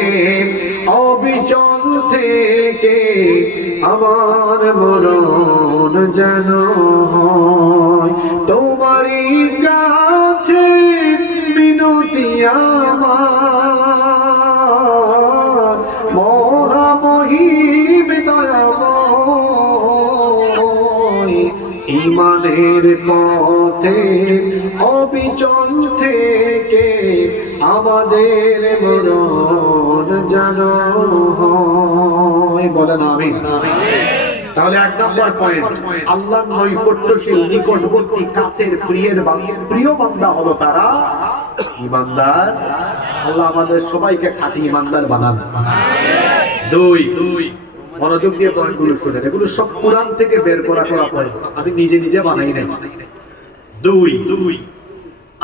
অবিচল থেকে আমার মরণ যেন হয় তোমারই কাছে মিনতি আমার, মহামহিম দয়াময়। ঈমানের পথে অবিচল থেকে আমাদের মরণ যেন হয়। বলেন আমিন। তাহলে 1 নম্বর পয়েন্ট, আল্লাহর নৈকট্যশীল, নিকটবর্তী, কাছের, প্রিয় বান্দা হলো তারা ঈমানদার। আল্লাহ আমাদের সবাইকে খাঁটি ঈমানদার বানান। 2, মনোযোগ দিয়ে পয়েন্টগুলো শুনেন, এগুলো সব কোরআন থেকে বের করা পয়েন্ট, আমি নিজে বানাই নাই। 2,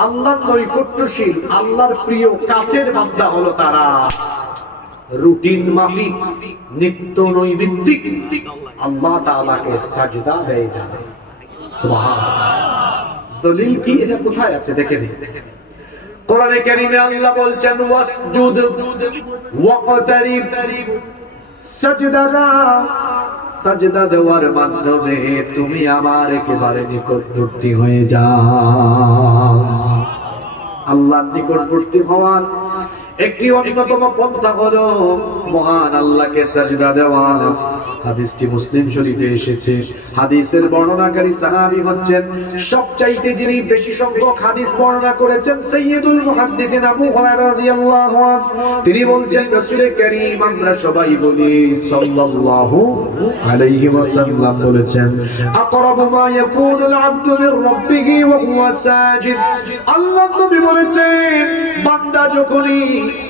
আল্লাহর নৈকট্যশীল, আল্লাহর প্রিয়, কাছের বান্দা হলো তারা রুটিন মাফিক, নিত্য নৈমিত্তিক আল্লাহ তাআলাকে সাজদা দেয় যাবে। সুবহানাল্লাহ। দলিল কি? এটা কোথায় আছে দেখে নিন। কোরআনে কারীমে আল্লাহ বলছেন ওয়াসজুদ ওয়াকতারিব, সাজদা দাও। সাজদা দেওয়ার মাধ্যমে তুমি আমার একেবারে নিকটবর্তী হয়ে যাও। আল্লাহর নিকটবর্তী হওয়ার একটি অন্যতম পন্থা হলো মহান আল্লাহকে সাজদা দেওয়া। হাদিসটি মুসলিম শরীফে এসেছে। হাদিসের বর্ণনাকারী সাহাবী হচ্ছেন সবচাইতে যিনি বেশি সংখ্যক হাদিস বর্ণনা করেছেন সাইয়্যিদুল মুহাদ্দিসিন আবু হুরায়রা রাদিয়াল্লাহু আনহু। তিনি বলছেন রাসূল কারীম, আমরা সবাই বলি সাল্লাল্লাহু আলাইহি ওয়াসাল্লাম বলেছেন, আকরাবু মা ইয়াকুনুল আবদু মির রাব্বিহি ওয়া হুয়া সাজিদ। আল্লাহ নবী বলেছেন, বান্দা যখনই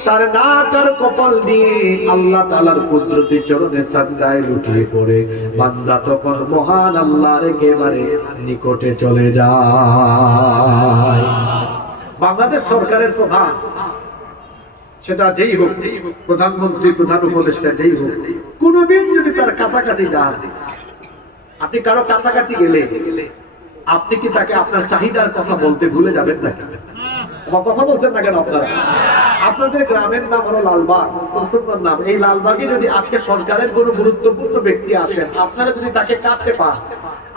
তার নাক আর কপাল দিয়ে আল্লাহ তাআলার কুদরতি চরণে সাজদায় লুটিয়ে পড়ে, বান্দা তখন মহান আল্লাহর একেবারে নিকটে চলে যায়। বাংলাদেশ সরকারের প্রধান, সেটা যেই হোক, প্রধানমন্ত্রী, প্রধান উপদেষ্টা যেই হোক, কোনদিন যদি তার কাছাকাছি যান, আপনি কারো কাছাকাছি গেলে আপনি কি তাকে আপনার চাহিদার কথা বলতে ভুলে যাবেন নাকি? কথা বলছেন না কেন আপনারা? আপনাদের গ্রামের নাম হলো লালবাগ, খুব সুন্দর নাম। এই লালবাগে যদি আজকে সরকারের কোনো গুরুত্বপূর্ণ ব্যক্তি আসেন, আপনারা যদি তাকে কাছে পান,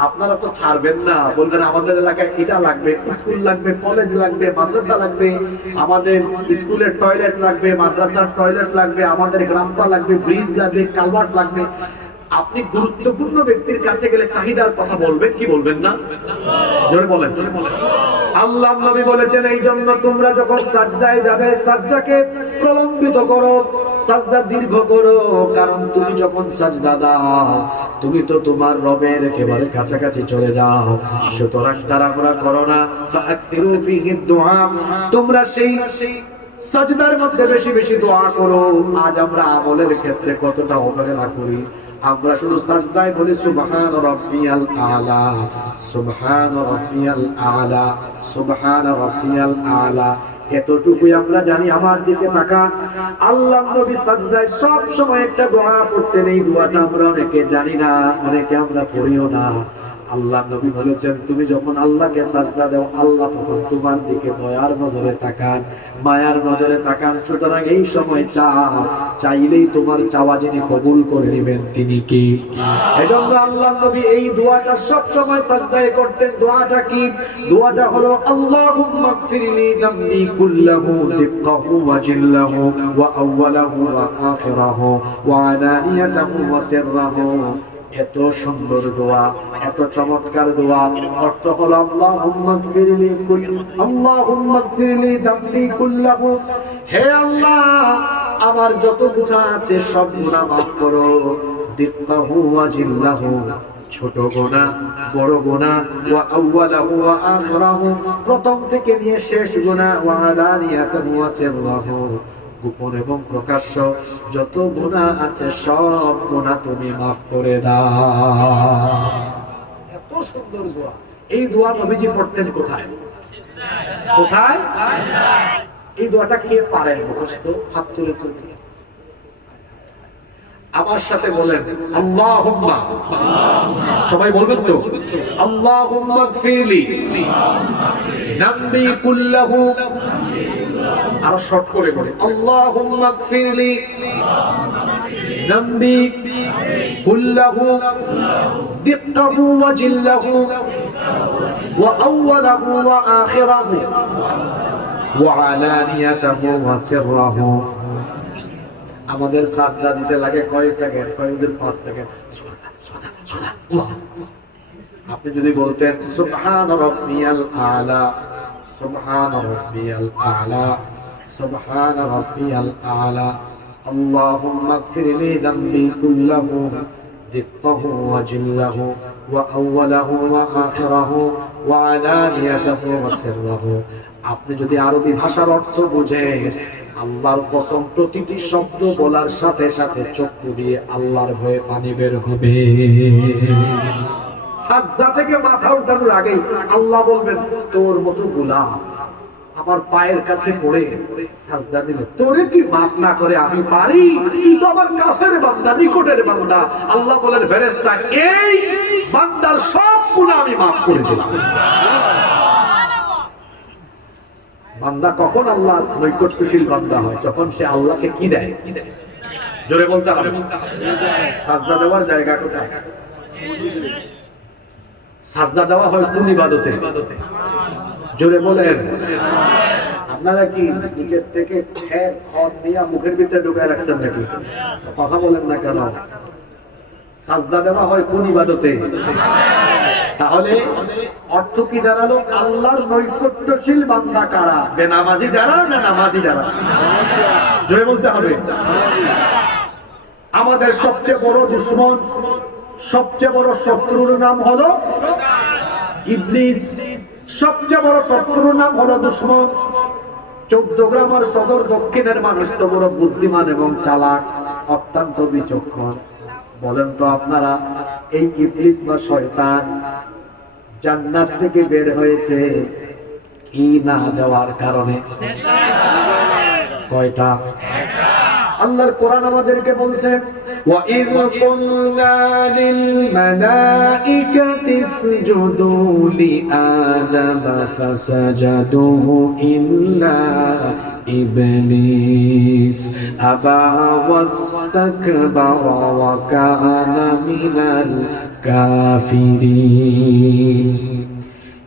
আপনারা তো ছাড়বেন না, বলবেন আমাদের এলাকায় এটা লাগবে, স্কুল লাগবে, কলেজ লাগবে, মাদ্রাসা লাগবে, আমাদের স্কুলের টয়লেট লাগবে, মাদ্রাসার টয়লেট লাগবে, আমাদের রাস্তা লাগবে, ব্রিজ লাগবে, কালভার্ট লাগবে। আপনি গুরুত্বপূর্ণ ব্যক্তির কাছে গেলে চাহিদার কথা বলবেন কি বলবেন না? জোরে বলেন। আল্লাহ নবী বলেছেন, এই জন্য তোমরা যখন সাজদায় যাবে, সাজদাকে প্রলম্বিত করো, সাজদা দীর্ঘ করো, কারণ তুমি যখন সাজদা দাও তুমি তো তোমার রবের একেবারে কাছাকাছি চলে যাও। সুতরাং তাড়াহুড়া করো না। ফাআকতিরু ফীহি দুআ, তোমরা সেই সাজদার মধ্যে বেশি বেশি দোয়া করো। আজ আমরা আমলের ক্ষেত্রে কতটা অবহেলা করি। আমরা শুধু সাজদায় বলি সুবহান রাব্বিয়াল আলা, সুবহান রাব্বিয়াল আলা, সুবহান রাব্বিয়াল আলা। এতটুকুই আমরা জানি। আমার দিকে তাকা। আল্লাহ নবী সাজদায় সব সময় একটা দোয়া পড়তেন, এই দোয়াটা আমরা অনেকে জানি না, অনেকে আমরা পড়িও না। আল্লাহ নবী বলেছেন, তুমি যখন আল্লাহকে সাজদা দাও, আল্লাহ তখন তোমার দিকে দয়ার নজরে তাকান, মায়ার নজরে তাকান। সুতরাং এই সময় চাইলেই তোমার চাওয়া যিনি কবুল করে নেবেন তিনি কি? এজন্য আল্লাহ নবী এই দোয়াটা সব সময় সাজদায় করতেন। দোয়াটা কি? দোয়াটা হলো আল্লাহুম্মা গফিরলি যামবি কুল্লাহু দিক্কাহু ওয়া জিল্লাহু ওয়া আউওয়ালাহু ওয়া আখিরাহু ওয়া আলানিয়াতাহু ওয়া সিররাহু। এত সুন্দর দোয়া, এত চমৎকার দোয়া। অর্থ হলো আল্লাহুম্মা গফিরলি যামবি কুল্লাহু, হে আল্লাহ আমার যত গুনাহ আছে সব গুনাহ মাফ করো। দিক্কাহু ওয়া জিল্লাহু, ছোট গুনাহ বড় গুনাহ, ওয়া আউওয়ালাহু ওয়া আখিরাহু, প্রথম থেকে নিয়ে শেষ গুনাহ, ওয়া আলানিয়াতাহু ওয়া সিররাহু, গোপন এবং প্রকাশ্য যত গুনাহ আছে সব গুনাহ তুমি মাফ করে দাও। এত সুন্দর দোয়া। এই দোয়া নবীজি পড়তেন কোথায়? কোথায়? এই দোয়াটা কে পারেন মুখস্থ? হাত তুলে তুলে আমার সাথে বলেন, আল্লাহুম্মা, সবাই বলবেন তো, আল্লাহুম্মা গফিরলি যামবি কুল্লাহু, আরো শর্ট করে বলে, আল্লাহুম্মা গফিরলি যামবি কুল্লাহু দিক্কাহু ওয়া জিল্লাহু ওয়া আউওয়ালাহু ওয়া আখিরাহু ওয়া আলানিয়াতাহু ওয়া সিররাহু। আমাদের সাজদা দিতে লাগে কয় সেকেন্ড? কয়েকদিন 5 সেকেন্ড। আপনি যদি বলতেন সুবহান রাব্বিয়াল আলা, সুবহান রাব্বিয়াল আলা, সুবহান রাব্বিয়াল আলা, আল্লাহুম্মা গফিরলি যামবি কুল্লাহু দিক্কাহু ওয়া জিল্লাহু ওয়া আউওয়ালাহু ওয়া আখিরাহু ওয়া আলানিয়াতাহু ওয়া সিররাহু। আপনি যদি আরবি ভাষার অর্থ বুঝেন, আল্লাহর কসম প্রতিটি শব্দ বলার সাথে সাথে চক্ষু দিয়ে আল্লাহর ভয়ে পানি বের হবে। সাজদা থেকে মাথা উঠানোর আগেই আল্লাহ বলবেন, তোর মতো গোলাম আমার পায়ের কাছে পড়ে সাজদা দিল, তোরে কি মাফ না করে আমি পারি? তুই তো আমার কাছের বান্দা, নিকটের বান্দা। আল্লাহ বলেন, ফেরেশতা এই বান্দার সব গুনাহ আমি মাফ করে দিলাম। বান্দা কখন আল্লাহ নৈকট্যশীল বান্দা হয়? যখন সে আল্লাহকে কি দেয়? জোরে বলতে হবে। সাজদা দেওয়ার জায়গা কোথায়? সাজদা দেওয়া হয় কোন ইবাদতে? জোরে বলেন। আপনারা কি নিজের থেকে খড় নিয়ে মুখের ভিতরে ঢুকায় রাখছেন নাকি? কথা বলেন না কেন? সাজদা দেওয়া হয় কোন ইবাদতে? তাহলে অর্থ কি দাঁড়ালো? আল্লাহর নৈকট্যশীল বান্দা কারা? বেনামাজি যারা না নামাজি যারা? জোরে বলতে হবে। আমাদের সবচেয়ে বড় দুশমন, সবচেয়ে বড় শত্রুর নাম হলো ইবলিস। সবচেয়ে বড় শত্রুর নাম হলো দুশমন। 14 গ্রামের সদর দক্ষিণের মানুষ তো বড় বুদ্ধিমান এবং চালাক, অত্যন্ত বিচক্ষণ। বলেন তো আপনারা, এই ইবলিস বা শয়তান জান্নাত থেকে বের হয়েছে কি না দেওয়ার কারণে? কয়টা? আল্লাহর কোরআন আমাদেরকে বলছে, ওয়া ইয কুলনা লিল মালাইকাতি ইসজুদু লি আদাম ফাসাজাদু ইল্লা ইবলিস আবা ওয়াস্তাকবারা ওয়া কানা মিনাল কাফিরিন।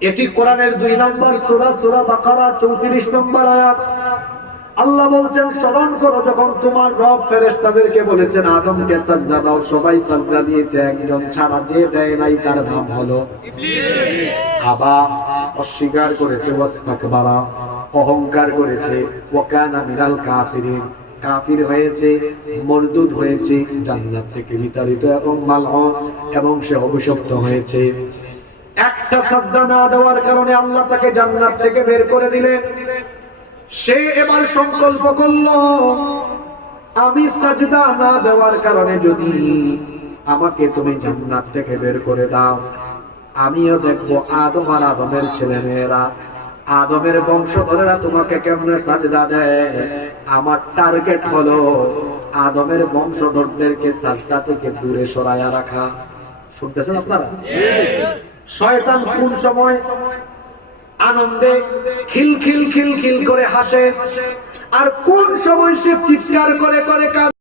এটি কোরআনের 2 নম্বর সূরা, সূরা বাকারা 34 নম্বর আয়াত। আল্লাহ বলছেন, স্মরণ করো যখন তোমার রব ফেরেশতাদেরকে বলেছেন আদমকে সাজদা দাও, সবাই সাজদা দিয়েছে, একজন ছাড়া যে দেয় নাই তার নাম হলো ইবলিস। আবা, অস্বীকার করেছে, ওয়াস্তাকবারা, অহংকার করেছে, ওয়া কানা মিনাল কাফিরিন, কাফির হয়েছে, মরদুদ হয়েছে, জান্নাত থেকে বিতাড়িত এবং মালউন, এবং সে অভিশপ্ত হয়েছে। একটা সাজদা না দেওয়ার কারণে আল্লাহ তাকে জান্নাত থেকে বের করে দিলেন। সে এবার সংকল্প করলো, আমি সাজদা না দেওয়ার কারণে যদি আমাকে তুমি জান্নাত থেকে বের করে দাও, আমিও দেখবো আদম আর আদমের ছেলে মেয়েরা আদমের বংশধরেরা তোমাকে কেমনে সাজদা দেয়? আমার টার্গেট হলো আদমের বংশধরদেরকে সাজদা থেকে দূরে সরায়া রাখা। শুনতেছেন আপনারা? শয়তান কোন সময় আনন্দে খিলখিল খিলখিল করে হাসে, আর কোন সময় সে চিৎকার করে করে কাঁদে?